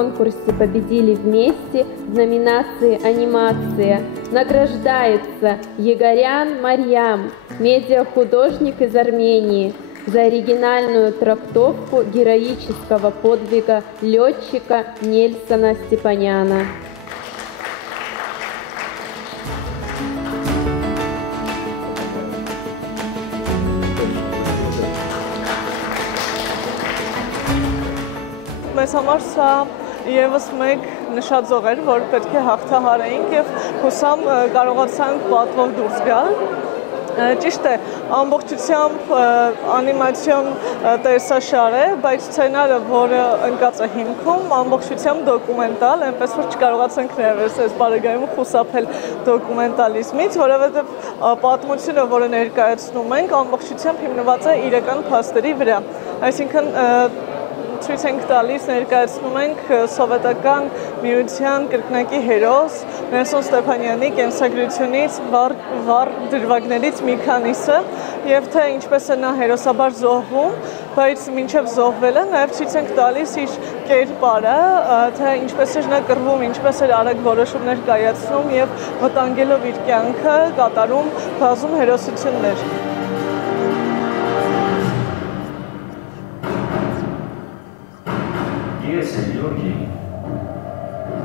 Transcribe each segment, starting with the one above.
конкурсе победили вместе в номинации «Анимация». Награждается Егорян Марьям, медиахудожник из Армении, за оригинальную трактовку героического подвига летчика Нельсона Степаняна. Մեզ համար սա ևս մեկ նշաձող էր, որ պետք է հաղթահարեինք և հուսամ կարողացանք պատվով դուրս գալ։ Ճիշտ է, ամբողջությամբ անիմացիոն տեսաշար է, բայց սցենարը, որը ընկած է հիմքում, ամբողջությամբ դոկումենտալ, այնպես որ չկարողացանք ներվես այս բարեգայում խուսափել դոկումենտալիզմից, որովհետև պատմությունը, որը ներկայացնում ենք, ամբողջությամբ հիմնված է իրական փաստերի վրա։ Այսինքն ցույց ենք տալիս, ներկայացնում ենք սովետական միության կրկնակի հերոս Նելսոն Ստեփանյանի կենսագրությունից վառ դրվագներից մի քանիսը եւ թե ինչպես է նա հերոսաբար զոհվում, բայց մինչեւ զոհվելը նաեւ ցույց ենք տալիս իր կերպարը, թե ինչպես էր նա կռվում, ինչպես էր արագ որոշումներ կայացնում եւ վտանգելով իր կյանքը կատարում բազում հերոսություններ։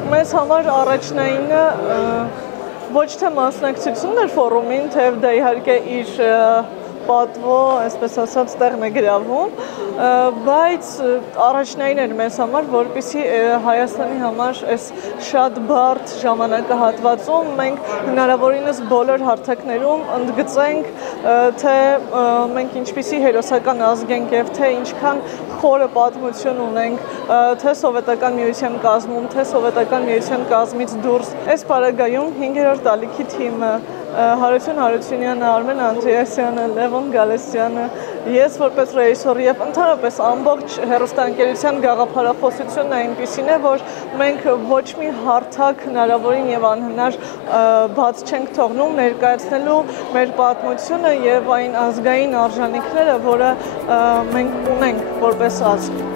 Մեզ համար առաջնայինը ոչ թե մասնակցությունն էր ֆորումին, թեև դա իհարկե իր պատվո, այսպես ասած, տեղն է գրավում, բայց առաջնային էր մեզ համար, որպեսզի Հայաստանի համար այս շատ բարդ ժամանակահատվածում մենք հնարավորինս բոլոր հարթակներում ընդգծենք, թե մենք ինչպիսի հերոսական ազգ ենք և թե ինչքան խորը պատմություն ունենք, թե Սովետական միության կազմում, թե Սովետական միության կազմից դուրս։ Այս պարագայում 5-րդ ալիքի թիմը Հարություն Հարությունյանը, Արմեն Անդրեասյանը, Լևոն Գալստյանը, ես որպես ռեժիսոր և ընդհանրապես ամբողջ հեռուստաընկերության գաղափարախոսությունն այնպիսին է, որ մենք ոչ մի հարթակ հնարավորին և անհնար բաց չենք թողնում ներկայացնելու մեր պատմությունը և այն ազգային արժանինքները, որը մենք ունենք որպես ազգ։